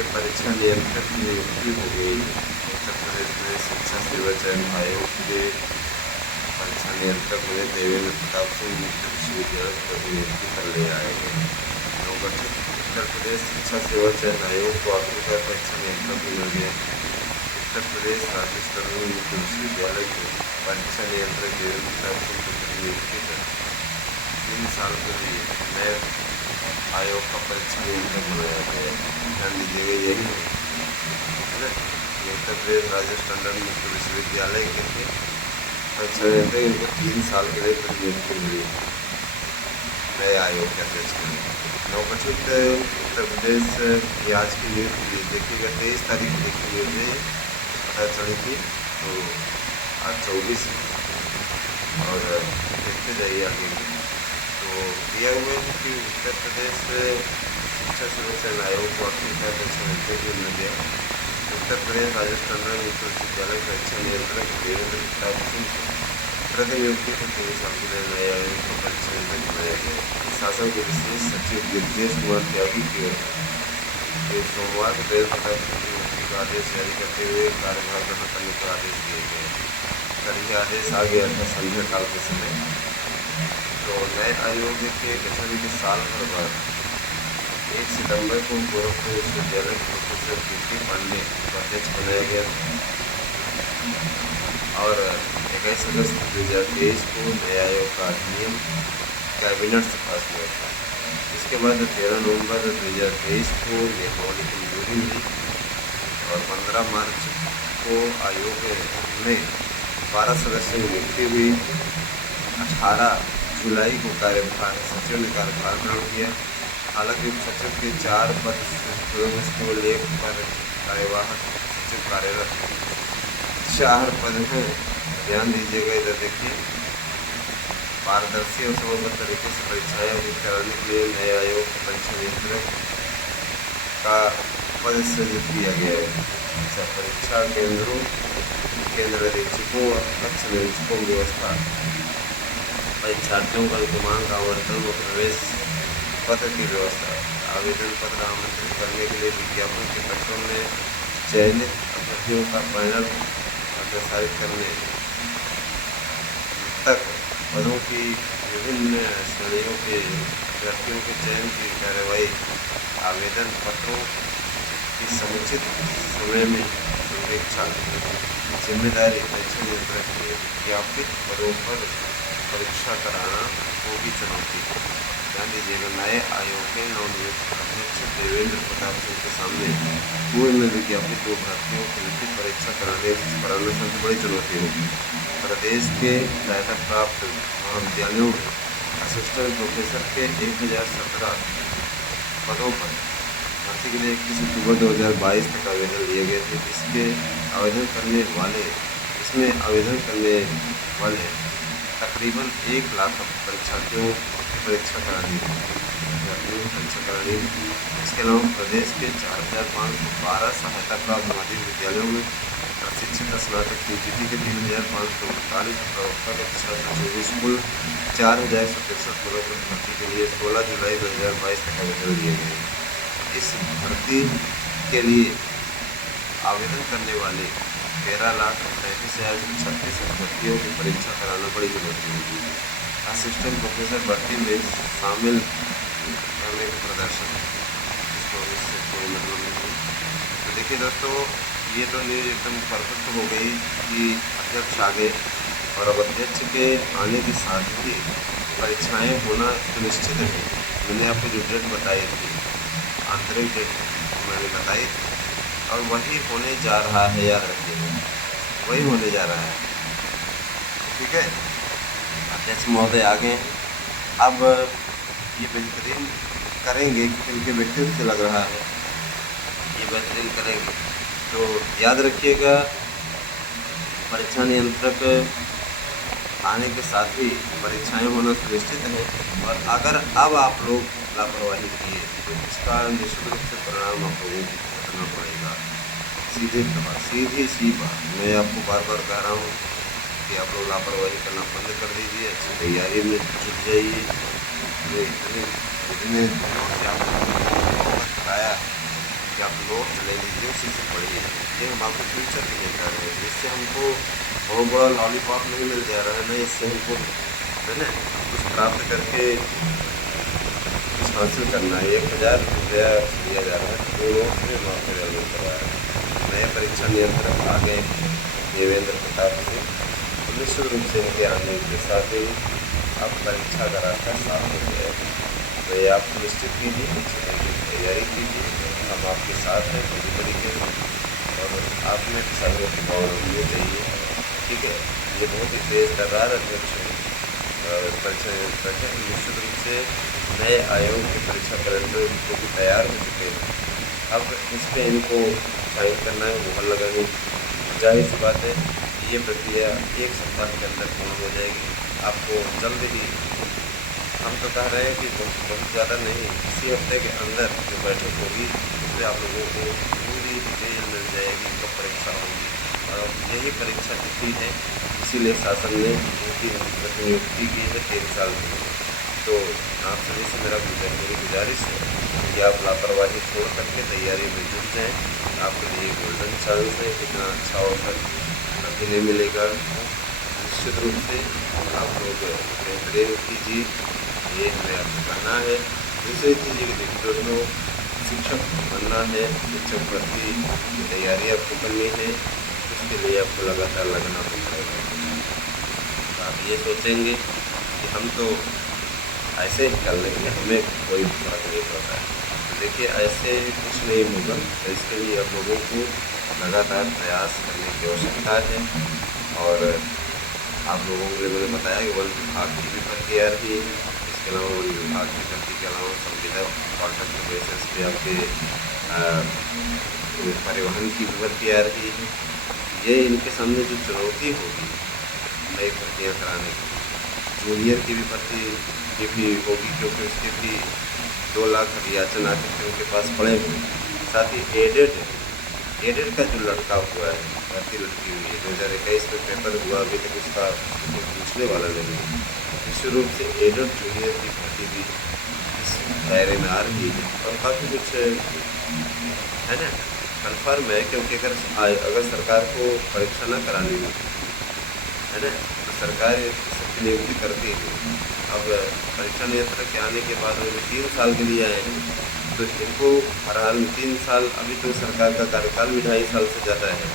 के परीक्षा नियंत्रक की नियुक्ति हो गई। उत्तर प्रदेश में शिक्षा सेवा चयन आयोग के परीक्षा नियंत्रक हुए देवेंद्र प्रताप सिंह मुख्य विश्वविद्यालय की प्रतिनियुक्ति कर ले आए गए। नवगठित उत्तर प्रदेश शिक्षा सेवा चयन आयोग को आखिरकार परीक्षा नियंत्रक मिल गए। उत्तर प्रदेश राजस्थान में मुख्य विश्वविद्यालय के परीक्षा नियंत्रक देवेंद्र प्रताप सिंह की प्रतिनियुक्ति कर 3 साल के लिए नए आयोग का परीक्षा नियंत्रक बनाया गया। ध्यान दीजिएगा, यही है उत्तर प्रदेश राजस्थान मुख्य विश्वविद्यालय के थे परीक्षा नियंत्रक, इनको 3 साल के लिए प्रतिनियुक्ति मिली नए आयोग के अध्यक्ष में। नवगठित उत्तर प्रदेश की आज की न्यूज देखिएगा, 23 तारीख को देखी न्यूज में पता चली थी, तो आज 24 और देखते जाइए आगे। तो दिया हुआ है कि उत्तर प्रदेश शिक्षा सेवा चयन आयोग को आखिरकार परीक्षा नियंत्रक मिल गया। उत्तर प्रदेश राजस्थान मुख्य विश्वविद्यालय परीक्षा नियंत्रक देवेंद्र प्रताप सिंह को प्रतिनियुक्ति को 3 साल के लिए नए आयोग को परीक्षा नियंत्रक बनाया गया। शासन के विशेष सचिव ब्रजेश कुमार त्यागी की ओर से सोमवार को देवेंद्र प्रताप सिंह की नियुक्ति का आदेश जारी करते हुए कार्यभार ग्रहण करने के आदेश दिए गए। कल ये आदेश आ गया था संध्या काल के समय। तो नए आयोग के गठन के साल भर बाद 1 सितंबर को गोरखपुर विश्वविद्यालय के प्रोफेसर कीर्ति पांडे को अध्यक्ष बनाया गया और 21 अगस्त 2023 को नए आयोग का अधिनियम कैबिनेट से पास हुआ था। इसके बाद 13 नवंबर 2023 को नियमावली की मंजूरी मिली और 15 मार्च को आयोग में 12 सदस्यों की नियुक्ति हुई। 18 जुलाई को कार्यभार सचिव ने कार्यभार ग्रहण किया। हालांकि उप सचिव के 4 पद केवल 1 पर कार्यवाहक सचिव कार्यरत 4 पद हैं। ध्यान दीजिएगा, इधर देखिए, पारदर्शी और समयबद्ध तरीके से परीक्षाएं आयोजित कराने के लिए नए आयोग के परीक्षा नियंत्रक का पद सृजित किया गया है। अच्छा, परीक्षा केंद्रों, केंद्र निरीक्षकों और कक्ष निरीक्षकों की व्यवस्था, परीक्षार्थियों का अल्पमांक आवंटन व प्रवेश पत्र की व्यवस्था, आवेदन पत्र आमंत्रित करने के लिए विज्ञापन के पत्रों में चयनित अभ्यर्थियों का पैनल प्रसारित करने तक पदों की विभिन्न श्रेणियों के अभ्यर्थियों के चयन की कार्रवाई, आवेदन पत्रों की समुचित समय में संवीक्षा, जिम्मेदारी परीक्षा नियंत्रक के विज्ञापित पदों पर परीक्षा कराना होगी चुनौती। ध्यान दीजिएगा, नए आयोग के नवनियुक्त अध्यक्ष देवेंद्र प्रताप सिंह के सामने पूर्व में विज्ञापित 2 भर्तियों की लिखित परीक्षा कराना सबसे बड़ी चुनौती होगी। प्रदेश के सहायता प्राप्त महाविद्यालयों में असिस्टेंट प्रोफेसर के 1017 पदों पर भर्ती के लिए 21 अक्टूबर 2022 तक आवेदन लिए गए थे। इसमें आवेदन करने वाले तकरीबन 1 लाख परीक्षार्थियों की परीक्षा करानी है। इसके अलावा प्रदेश के 4512 सहायता प्राप्त माध्यमिक विद्यालयों में प्रशिक्षित स्नातक पीजीटी के 3549 प्रवक्ता के 624 कुल 4163 पदों पर भर्ती के लिए 16 जुलाई 2022 तक आवेदन दिए गए। इस भर्ती के लिए आवेदन करने वाले 13,35,036 अभ्यर्थियों की परीक्षा कराना बड़ी चुनौती होगी। असिस्टेंट प्रोफेसर भर्ती में शामिल करने का प्रदर्शन, इससे कोई मतलब नहीं। तो देखिए दोस्तों, ये तो न्यूज़ एकदम परफेक्ट हो गई कि अध्यक्ष आ गए और अब अध्यक्ष के आने के साथ ही परीक्षाएं होना सुनिश्चित है। मैंने आपको जो डेट बताई थी, आंतरिक डेट मैंने बताई थी, और वही होने जा रहा है, याद रखिएगा, वही होने जा रहा है। ठीक है, अध्यक्ष महोदय आ गए। अब ये बेहतरीन करेंगे क्योंकि इनके व्यक्तित्व से लग रहा है ये बेहतरीन करेंगे। तो याद रखिएगा, परीक्षा नियंत्रक आने के साथ ही परीक्षाएं होना सुनिश्चित है और अगर अब आप लोग लापरवाही किए तो इसका निश्चित रूप से परिणाम आप लोगों को भुगतना पड़ेगा। सीधी सी बात मैं आपको बार बार कह रहा हूँ कि आप लोग लापरवाही करना बंद कर दीजिए, अच्छी तैयारी में जुट जाइए। इतने दिनों से आपको कराया कि आप लोग नोट्स ले लीजिए, उसी से पढ़िए। ये हम आपको फ्यूचर के लिए कह रहे हैं। इससे हमको बहुत बड़ा लॉलीपॉप नहीं मिल जा रहा है, ना इससे हमको है ना कुछ प्राप्त करके कुछ हासिल करना है। 1000 रुपया दिया जा रहा है, 2 नोट्स में माफ़ी जरूर करवा रहा है। नए परीक्षा नियंत्रक आ गए देवेंद्र प्रताप सिंह, तो निश्चित रूप से इनके आने के साथ ही अब परीक्षा का रास्ता साफ हो जाएगा। तो ये आप निश्चित कीजिए, अच्छी तरीके से तैयारी कीजिए, हम आपके साथ हैं पूरी तरीके से, और आपने किसानों की भावना होनी चाहिए। ठीक है, ये बहुत ही तेज़ तर्रार अध्यक्ष परीक्षा नियंत्रक है। निश्चित रूप से नए आयोग के परीक्षा कैलेंडर को भी तैयार हो चुके हैं। अब इस पर इनको साइन करना है, मुहर लगानी। जाहिर सी बात है, ये प्रक्रिया 1 सप्ताह के अंदर पूर्ण हो जाएगी। आपको जल्द ही, हम तो कह रहे हैं कि बहुत ज़्यादा नहीं, इसी हफ्ते के अंदर जो बैठक होगी उसमें आप लोगों को पूरी डिटेल मिल जाएगी कब परीक्षा होगी। और यही परीक्षा तिथि है, इसीलिए शासन ने इनकी नियुक्ति की है 3 साल के लिए। तो आप सभी से मेरी गुजारिश है कि आप लापरवाही छोड़ करके तैयारी में जुट जाएँ। आपके लिए गोल्डन चांस है, इतना अच्छा अवसर कभी नहीं मिलेगा। निश्चित रूप से आप लोग बेहतरीन कीजिए, ये हमें आपसे कहना है। दूसरी चीज़ कि दोस्तों, शिक्षक बनना है, शिक्षक भर्ती की तैयारी आपको करनी है, उसके लिए आपको लगातार लगना पड़ेगा। आप ये सोचेंगे कि हम तो ऐसे ही कर लेंगे, हमें कोई फर्क नहीं पड़ता है, तो देखिए ऐसे कुछ नहीं होगा। तो इसके लिए आप लोगों को लगातार प्रयास करने की आवश्यकता है। और आप लोगों के लिए मैंने बताया कि वन विभाग की भी भर्ती आ रही है। इसके अलावा वन विभाग की भर्ती के अलावा संविदा कॉन्ट्रैक्ट बेसिस पे आपके परिवहन की भी भर्ती आ रही है। ये इनके सामने जो चुनौती होगी नई भर्तियाँ कराने की, जूनियर की भी भर्ती की भी होगी, क्योंकि उसके भी 2 लाख अभियाचन आकर के उनके पास पड़े हुए। साथ ही एडेड का जो लड़का हुआ है, भर्ती लड़की हुई है, 2021 में पेपर हुआ, अभी तक उसका कोई पूछने वाला नहीं है। निश्चित रूप से एडेड जूनियर की भर्ती भी इस दायरे में आ रही है, और काफ़ी कुछ है ना कन्फर्म है। क्योंकि अगर सरकार को परीक्षा न करानी हो, है ना, तो सरकार सबकी नियुक्ति करती है। अब परीक्षा नियंत्रक के आने के बाद वो 3 साल के लिए आए हैं, तो इनको हर हाल में 3 साल, अभी तो सरकार का कार्यकाल भी 2.5 साल से ज़्यादा है।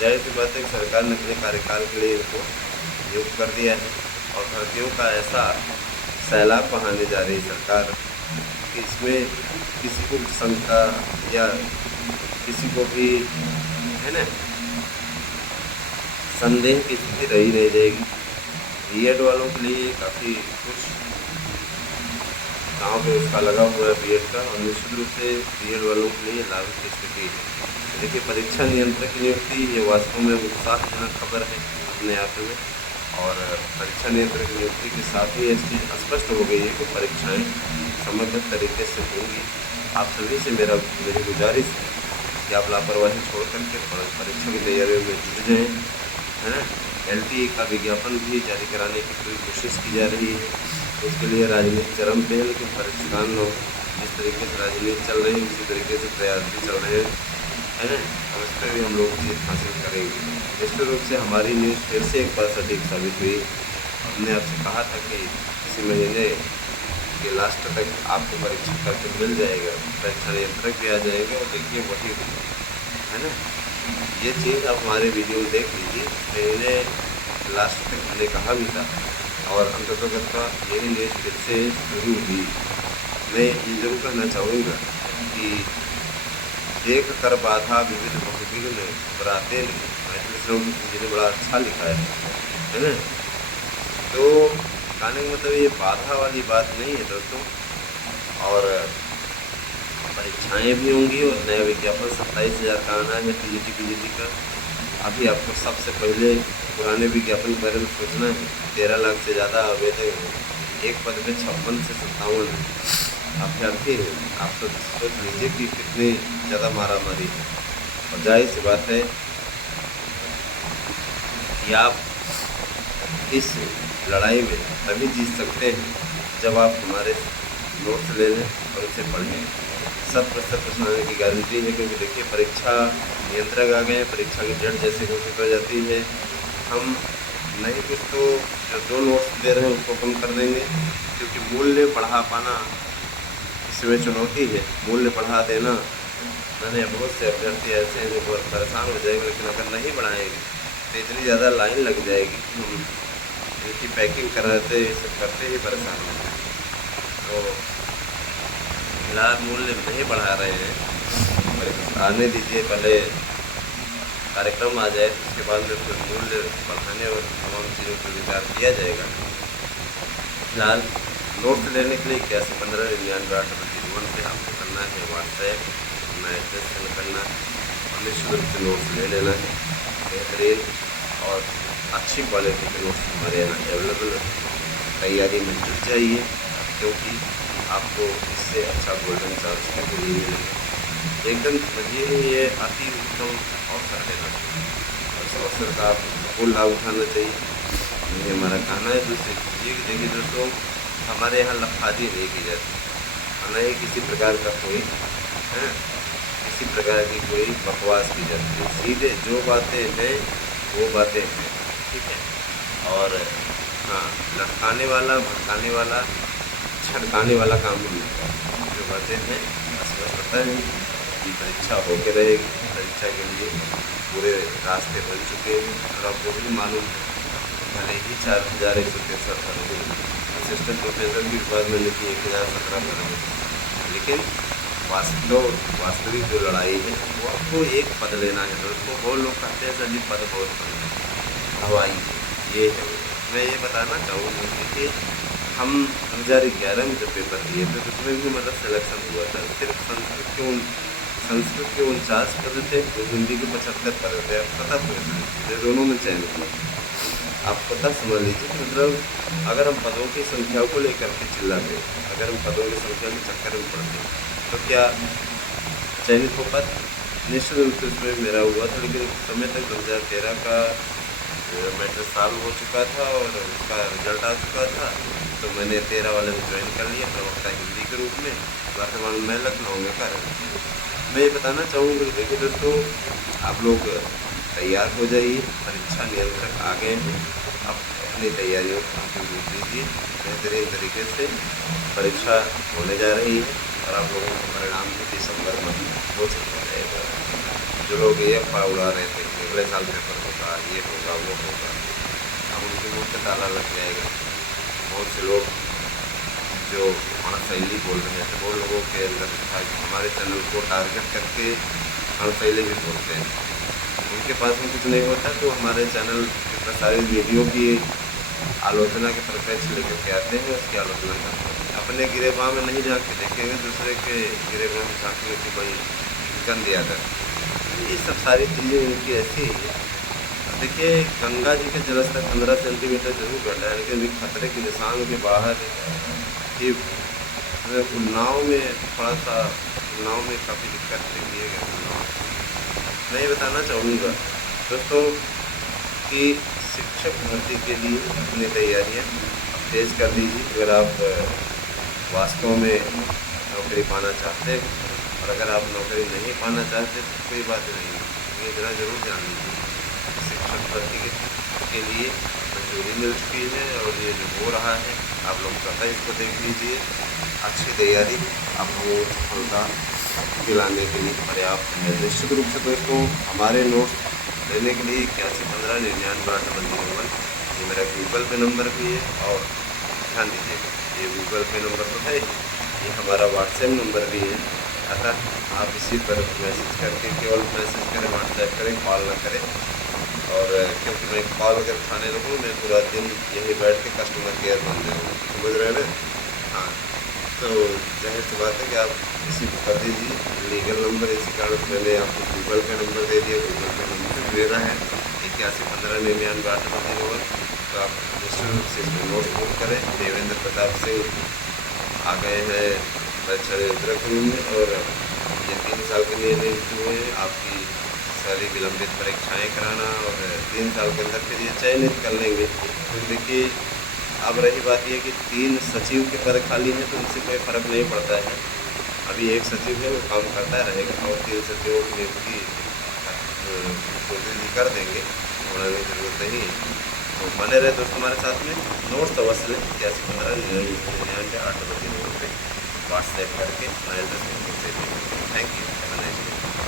जाहिर सी बात है कि सरकार ने अपने कार्यकाल के लिए इनको नियुक्त कर दिया है, और भर्तियों का ऐसा सैलाब बहाने जा रही सरकार कि इसमें किसी को शंका या किसी को भी है ना संदेह की स्थिति रही नहीं जाएगी। बीएड वालों के लिए काफ़ी कुछ गाँव पे उसका लगा हुआ है बीएड का, और निश्चित रूप से बीएड वालों के लिए लाभ की स्थिति है। देखिए, परीक्षा नियंत्रक की नियुक्ति ये वास्तव में उत्साहजनक खबर है अपने आप में। और परीक्षा नियंत्रक की नियुक्ति के साथ ही इस चीज़ स्पष्ट हो गई है कि परीक्षाएं समग्र तरीके से होंगी। आप सभी से मेरी गुजारिश है कि आप लापरवाही छोड़ करके परीक्षा की तैयारियों में जुट जाएँ, है ना। LTE का विज्ञापन भी जारी कराने की पूरी कोशिश की जा रही है। उसके लिए राजनीति चरम पे है, लेकिन परेशान लोग जिस तरीके से राजनीति चल रही है उसी तरीके से प्रयास भी चल रहे हैं, है ना। और उस पर भी हम लोग जीत हासिल करेंगे। निश्चित रूप से हमारी न्यूज़ फिर से एक बार सटीक साबित हुई। हमने आपसे कहा था कि इसी महीने के लास्ट तक आपको परीक्षा करके मिल जाएगा, परीक्षा नियंत्रक भी आ जाएगा, और देखिए वही है ना। ये चीज़ आप हमारे वीडियो में देख लीजिए, महीने लास्ट तक हमने कहा भी था, और अंततः यही न्यूज़ फिर से शुरू हुई। मैं ये जरूर कहना चाहूँगा कि देख कर बाधा विविध बहुविघ्न घबराते नहीं, मैथिली ने बड़ा अच्छा लिखा है ना। तो कहने का मतलब ये बाधा वाली बात नहीं है दोस्तों। और परीक्षाएं भी होंगी, और नया विज्ञापन 27,000 का आना है PGT का। अभी आपको सबसे पहले पुराने विज्ञापन के बारे में सोचना है। 13 लाख से ज़्यादा आवेदक हैं, एक पद में 56 से 57 अभ्यर्थी हैं। आप तो सोच लीजिए कि कितनी ज़्यादा मारामारी है। और जाहिर सी बात है कि आप इस लड़ाई में तभी जीत सकते हैं जब आप हमारे नोट्स ले लें और उसे पढ़ें। 100% प्रश्न आने की गारंटी है, क्योंकि देखिए परीक्षा नियंत्रक आ गए हैं, परीक्षा की जड़ जैसे घोषित हो जाती है। हम नहीं कुछ तो जो 2 नोट्स दे रहे हैं उसको कम कर देंगे, क्योंकि मूल्य बढ़ा पाना इसमें चुनौती है। मूल्य बढ़ा देना, मैंने बहुत से अभ्यर्थी ऐसे हैं जो बहुत परेशान हो जाएंगे, लेकिन अगर नहीं बढ़ाएंगे तो इतनी ज़्यादा लाइन लग जाएगी कि हम इनकी पैकिंग कराते ये सब करते ही परेशान हो जाएंगे। तो फिलहाल मूल्य नहीं बढ़ा रहे हैं, पर आने दीजिए, पहले कार्यक्रम आ जाए तो उसके बाद में फिर मूल्य बढ़ाने और तमाम चीज़ों पर विचार किया जाएगा। फिलहाल नोट्स लेने के लिए 81159981 पे आपको करना है व्हाट्सएप, अपना एड्रेस सेंड करना और निश्चित रूप से नोट्स ले लेना है। बेहतरीन और अच्छी क्वालिटी के नोट्स हमारे यहाँ अवेलेबल तैयारी में जुट जाइए, क्योंकि आपको इससे अच्छा गोल्डन चांस कभी नहीं मिलेगा। एकदम समझिए, ये अति उत्तम अवसर है और इस अवसर का आप फुल लाभ उठाना चाहिए। ये हमारा कहना है। दूसरी चीज़ कि देखिए दोस्तों, हमारे यहाँ लफाजी नहीं की जाती, और न ही किसी प्रकार का कोई किसी प्रकार की कोई बकवास की जाती है। सीधे जो बातें हैं वो बातें हैं, ठीक है। और हाँ, लटकाने वाला, भटकाने वाला, छड़काने वाला काम नहीं होता। जो बातें हैं बस पता है कि परीक्षा होके रहेगी, परीक्षा के लिए पूरे रास्ते बन चुके हैं और आपको भी मालूम है। भले ही 4163 पद हैं, असिस्टेंट प्रोफेसर की डिपार्टमेंट की 1017 पद हैं, लेकिन वास्तविक जो लड़ाई है वो आपको एक पद लेना है दोस्तों। बहुत लोग कहते हैं सर जी पद बहुत पद हवाई ये है। मैं ये बताना चाहूँगा कि हम 2011 में जब पेपर दिए थे तो उसमें भी मतलब सिलेक्शन हुआ था। सिर्फ संस्कृत के 49 पद थे और हिंदी के 75 पद थे। आप पता समझ दोनों में चयन हुआ। आप पता समझ लीजिए, मतलब अगर हम पदों की संख्या को लेकर के चिल्लाते, अगर हम पदों की संख्या के चक्कर में पड़ते तो क्या चयनित हो पाता? निश्चित रूप से उसमें मेरा हुआ था, लेकिन उस समय तक 2013 का मैट्रिक साल हो चुका था और उसका रिजल्ट आ चुका था। तो मैंने 13 वाले में ज्वाइन कर लिया, प्रवक्ता हिंदी के रूप में। वर्तमान में लखनऊ में कार्यरत। मैं ये बताना चाहूँगा कि देखिए दोस्तों, आप लोग तैयार हो जाइए, परीक्षा नियंत्रक आ गए हैं। अब अपनी तैयारियों को अंतिम रूप दीजिए। बेहतरीन तरीके से परीक्षा होने जा रही है और आप लोगों का परिणाम भी दिसंबर में घोषित हो जाएगा। जो लोग ये अफवाह उड़ा रहे थे कि अगले साल पेपर होगा, ये होगा, वो होगा, अब उनके मुँह पे ताला लग जाएगा। बहुत से लोग जो अणशैली बोल रहे थे, वो लोगों के अंदर था कि हमारे चैनल को टारगेट करके अणशैली भी बोलते हैं। उनके पास में कुछ नहीं होता तो हमारे चैनल के प्रसारित वीडियो की आलोचना के परिप्रेक्ष्य लेकर के आते हैं, उसकी आलोचना करते हैं। अपने गिरेबान में नहीं झाँक के देखेंगे, दूसरे के गिरेबान में झाँकेंगे कि भाई गंद आदत। ये सब सारी चीज़ें उनकी ऐसी है। देखिए, गंगा जी का जलस्तर 15 सेंटीमीटर जरूर घटा है, लेकिन अभी खतरे के निशान के बाहर ही उन्नाव में थोड़ा सा, उन्नाव में काफ़ी दिक्कत देखिए गया। मैं ये बताना चाहूँगा दोस्तों कि शिक्षक भर्ती के लिए अपनी तैयारियाँ तेज़ कर दीजिए। अगर आप वास्तव में नौकरी पाना चाहते हैं, और अगर आप नौकरी नहीं पाना चाहते तो कोई बात नहीं, ये ज़रा ज़रूर जान लीजिए शिक्षक भर्ती के लिए मंजूरी मिल चुकी है और ये जो हो रहा है आप लोग स्वतः इसको देख लीजिए। अच्छी तैयारी आपको सफलता दिलाने के लिए पर्याप्त है। निश्चित रूप से दोस्तों, हमारे नोट लेने के लिए 81159981 ये मेरा गूगल पे नंबर भी है। और ध्यान दीजिएगा, ये गूगल पे नंबर तो है, ये हमारा व्हाट्सएप नंबर भी है। अतः आप इसी पर मैसेज करके, केवल मैसेज करें, व्हाट्सएप करें, कॉल ना करें। और क्योंकि मैं कॉल अगर उठाने लगूँ, मैं पूरा दिन यहीं बैठ के कस्टमर केयर बन जाऊँगा, समझ रहे हैं ना? हाँ, तो जाहिर सी बात है कि आप इसी को कर दीजिए। लीगल नंबर इसी कारण मैंने आपको गूगल पे नंबर दे दिया। गूगल पे नंबर दे रहा है 81159981। तो आप निश्चित रूप से इसमें नोट बुक करें। देवेंद्र प्रताप सिंह आ गए हैं परीक्षा नियंत्रक में, और ये 3 साल के लिए नियुक्त हुए हैं आपकी सारी विलंबित परीक्षाएं कराना, और 3 साल के अंदर फिर ये चयनित कर लेंगे। तो देखिए, अब रही बात ये कि 3 सचिव के पद खाली हैं, तो उनसे कोई फ़र्क नहीं पड़ता है। अभी एक सचिव है, वो काम करता रहेगा और 3 सचिवों की नियुक्ति जल्दी कर देंगे, थोड़ा भी जरूरत नहीं है। तो बने रहे दोस्त हमारे साथ में। नोट्स अवश्य लें, जैसे तुम्हारा 99 8 बजे नोट पे व्हाट्सएप करके मैं एड्रेस में भेज देंगे। Thank you, have a nice day.